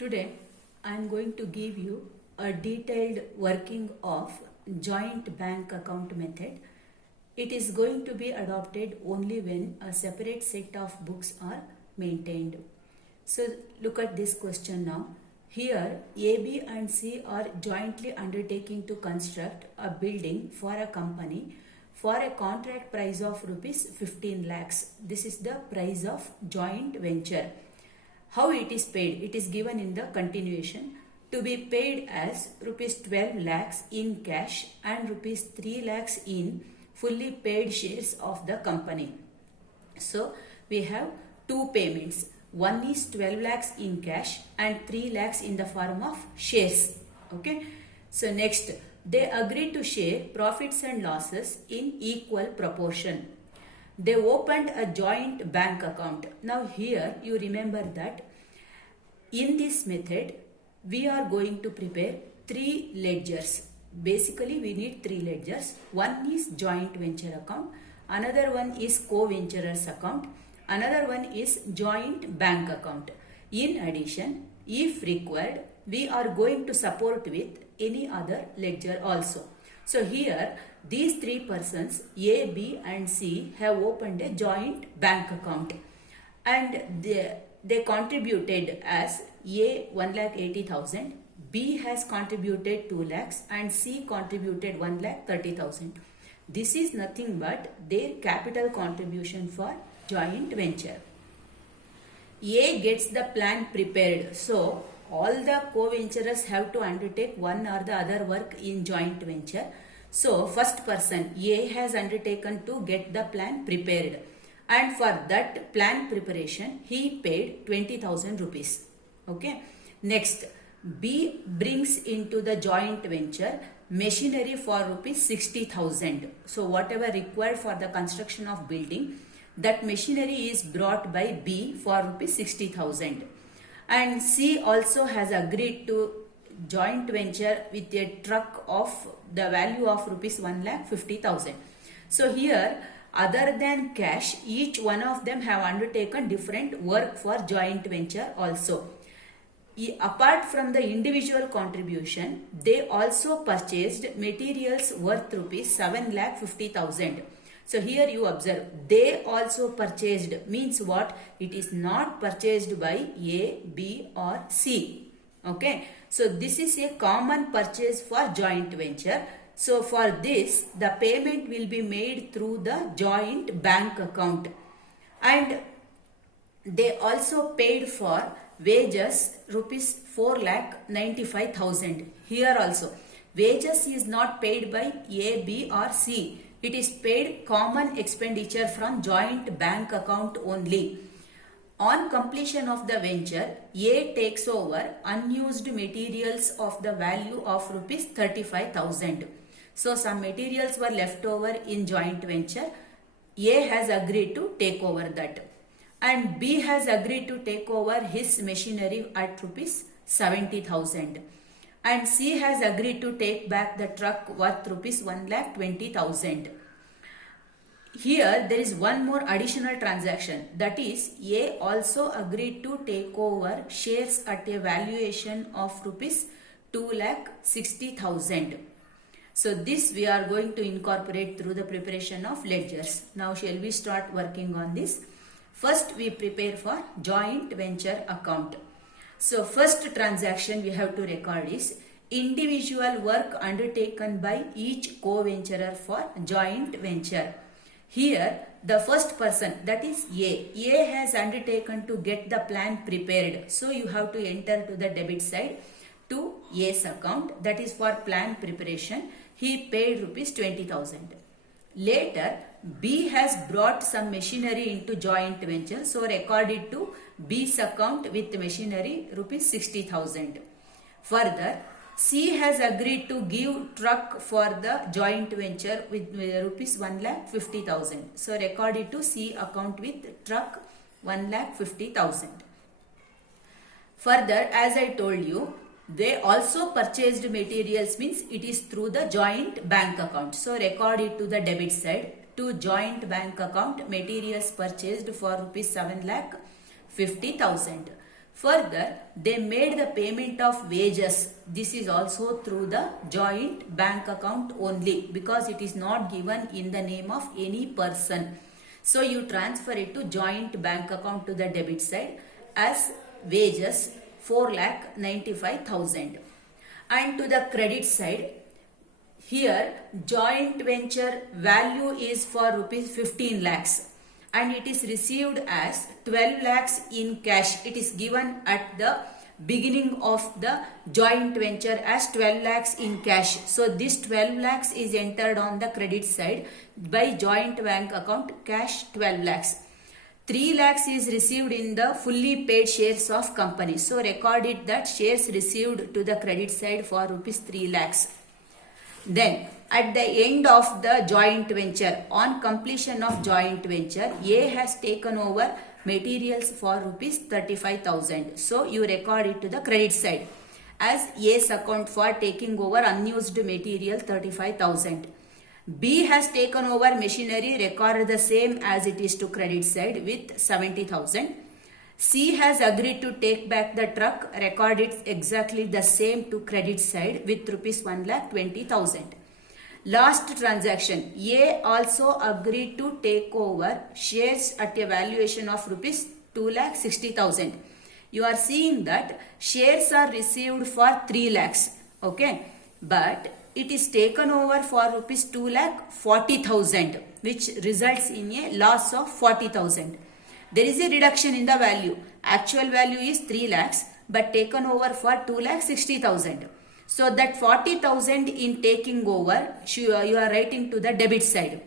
Today I am going to give you a detailed working of joint bank account method. It is going to be adopted only when a separate set of books are maintained. So look at this question now. Here A, B and C are jointly undertaking to construct a building for a company for a contract price of rupees 15 lakhs. This is the price of joint venture. How it is paid? It is given in the continuation to be paid as rupees 12 lakhs in cash and rupees 3 lakhs in fully paid shares of the company. So we have two payments. One is 12 lakhs in cash and 3 lakhs in the form of shares. Okay. So next, they agree to share profits and losses in equal proportion. They opened a joint bank account. Now here you remember that in this method we are going to prepare three ledgers. Basically we need three ledgers. One is joint venture account, another one is co-venturers account, another one is joint bank account. In addition, if required, we are going to support with any other ledger also. So here these three persons A, B and C have opened a joint bank account and they contributed as A 1,80,000, B has contributed 2 lakhs and C contributed 1,30,000. This is nothing but their capital contribution for joint venture. A gets the plan prepared. So all the co-venturers have to undertake one or the other work in joint venture. So first person A has undertaken to get the plan prepared, and for that plan preparation he paid 20,000 rupees. Okay. Next, B brings into the joint venture machinery for rupees 60,000. So whatever required for the construction of building, that machinery is brought by B for rupees 60,000. And C also has agreed to joint venture with a truck of the value of rupees 1,50,000. So here, other than cash, each one of them have undertaken different work for joint venture also. Apart from the individual contribution, they also purchased materials worth rupees 7,50,000. So here you observe, they also purchased means what? It is not purchased by A, B or C. Okay. So this is a common purchase for joint venture. So for this, the payment will be made through the joint bank account. And they also paid for wages rupees 4,95,000. Here also, wages is not paid by A, B or C. It is paid common expenditure from joint bank account only. On completion of the venture, A takes over unused materials of the value of rupees 35,000. So some materials were left over in joint venture. A has agreed to take over that. And B has agreed to take over his machinery at rupees 70,000. And C has agreed to take back the truck worth rupees 1,20,000. Here there is one more additional transaction, that is A also agreed to take over shares at a valuation of rupees 2,60,000. So this we are going to incorporate through the preparation of ledgers. Now shall we start working on this? First we prepare for joint venture account. So first transaction we have to record is individual work undertaken by each co-venturer for joint venture. Here the first person, that is A has undertaken to get the plan prepared. So you have to enter to the debit side to A's account, that is for plan preparation. He paid rupees 20,000. Later B has brought some machinery into joint venture, so recorded to B's account with machinery rupees 60,000. Further, C has agreed to give truck for the joint venture with rupees 1,50,000. So recorded to C account with truck 1,50,000. Further, as I told you, they also purchased materials means it is through the joint bank account. So recorded to the debit side to joint bank account materials purchased for rupees 7,50,000. Further, they made the payment of wages. This is also through the joint bank account only, because it is not given in the name of any person. So you transfer it to joint bank account to the debit side as wages 4,95,000. And to the credit side, here joint venture value is for rupees 15 lakhs and it is received as 12 lakhs in cash. It is given at the beginning of the joint venture as 12 lakhs in cash. So this 12 lakhs is entered on the credit side by joint bank account, cash 12 lakhs. 3 lakhs is received in the fully paid shares of company. So record it that shares received to the credit side for rupees 3 lakhs. Then at the end of the joint venture, on completion of joint venture, A has taken over materials for rupees 35,000. So you record it to the credit side as A's account for taking over unused material 35,000. B has taken over machinery, record the same as it is to credit side with 70,000. C has agreed to take back the truck, record it exactly the same to credit side with rupees 1,20,000. Last transaction, A also agreed to take over shares at a valuation of rupees 2,60,000. You are seeing that shares are received for 3 lakhs, okay, but it is taken over for rupees 2,40,000, which results in a loss of 40,000. There is a reduction in the value. Actual value is 3 lakhs but taken over for 2,60,000. So that 40,000 in taking over, you are writing to the debit side.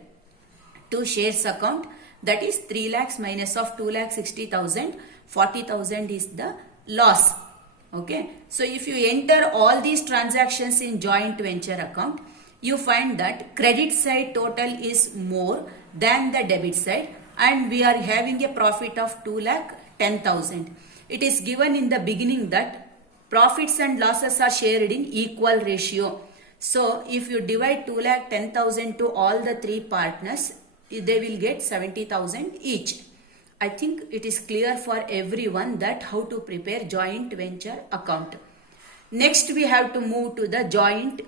To shares account, that is 3 lakhs minus of 2,60,000, 40,000 is the loss. Okay. So if you enter all these transactions in joint venture account, you find that credit side total is more than the debit side and we are having a profit of 2,10,000. It is given in the beginning that profits and losses are shared in equal ratio. So if you divide 2,10,000 to all the 3 partners, they will get 70,000 each. I think it is clear for everyone that how to prepare joint venture account. Next we have to move to the joint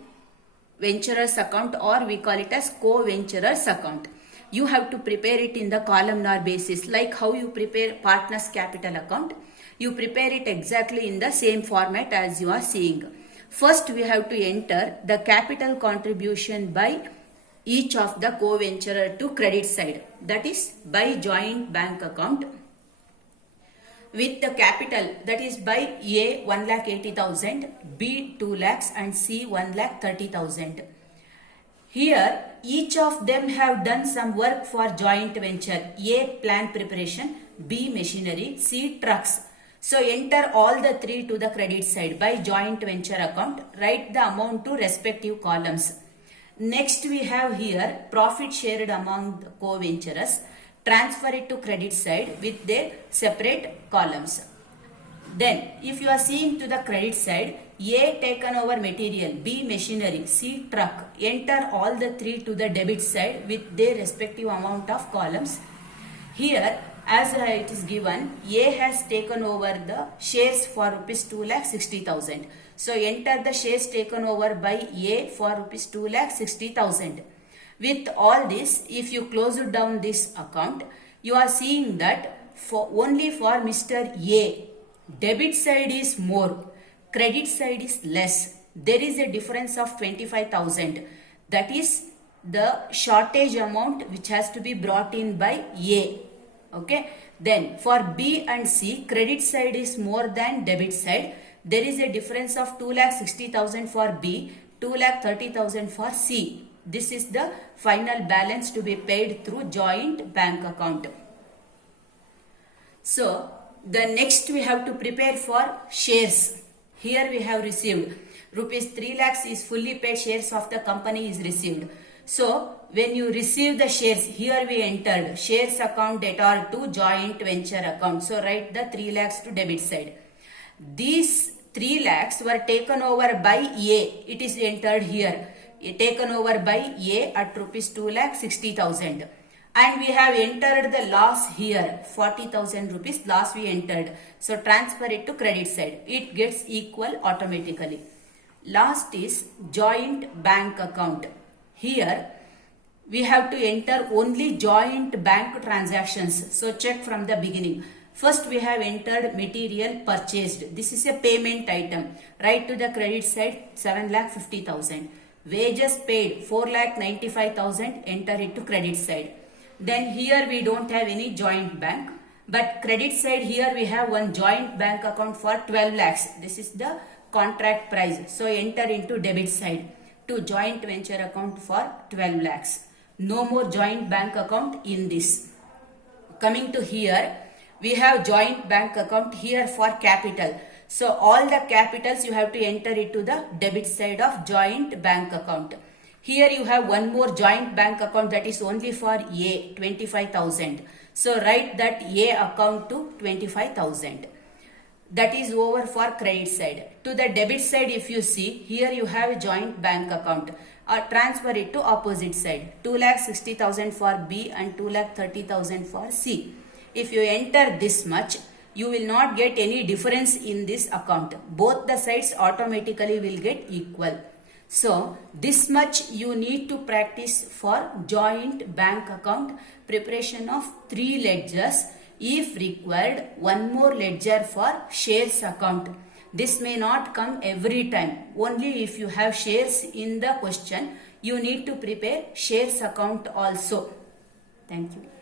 venturers account, or we call it as co-venturers account. You have to prepare it in the columnar basis, like how you prepare partners capital account. You prepare it exactly in the same format as you are seeing. First we have to enter the capital contribution by each of the co-venturer to credit side, that is by joint bank account, with the capital, that is by A 1,80,000, B 2 lakhs and C 1,30,000. Here each of them have done some work for joint venture. A plan preparation, B machinery, C trucks. So enter all the 3 to the credit side by joint venture account. Write the amount to respective columns. Next we have here profit shared among the co-venturers. Transfer it to credit side with their separate columns. Then if you are seeing to the credit side, A taken over material, B machinery, C truck. Enter all the 3 to the debit side with their respective amount of columns. Here as it is given, A has taken over the shares for rupees 2,60,000. So enter the shares taken over by A for rupees 2,60,000. With all this, if you close it down this account, you are seeing that only for Mr. A, debit side is more, credit side is less. There is a difference of 25,000. That is the shortage amount which has to be brought in by A. Okay. Then for B and C, credit side is more than debit side. There is a difference of 2,60,000 for B, 2,30,000 for C. This is the final balance to be paid through joint bank account. So the next we have to prepare for shares. Here we have received rupees 3 lakhs is fully paid shares of the company is received. So when you receive the shares, here we entered shares account debtor to joint venture account. So write the 3 lakhs to debit side. These 3 lakhs were taken over by A. It is entered here. Taken over by A at rupees 2,60,000. and we have entered the loss here, 40,000 rupees loss we entered. So transfer it to credit side. It gets equal automatically. Last is joint bank account. Here we have to enter only joint bank transactions. So check from the beginning. First we have entered material purchased. This is a payment item. Write to the credit side 7,50,000. Wages paid 4,95,000. Enter it to credit side. Then here we don't have any joint bank. But credit side here we have one joint bank account for 12 lakhs. This is the contract price. So enter into debit side to joint venture account for 12 lakhs. No more joint bank account in this. Coming to here, we have joint bank account here for capital. So all the capitals you have to enter into the debit side of joint bank account. Here you have one more joint bank account that is only for A, 25,000. So write that A account to 25,000. That is over for credit side. To the debit side, if you see, here you have a joint bank account. Transfer it to opposite side. 2,60,000 for B and 2,30,000 for C. If you enter this much, you will not get any difference in this account. Both the sides automatically will get equal. So this much you need to practice for joint bank account preparation of 3 ledgers. If required, one more ledger for shares account. This may not come every time. Only if you have shares in the question, you need to prepare shares account also. Thank you.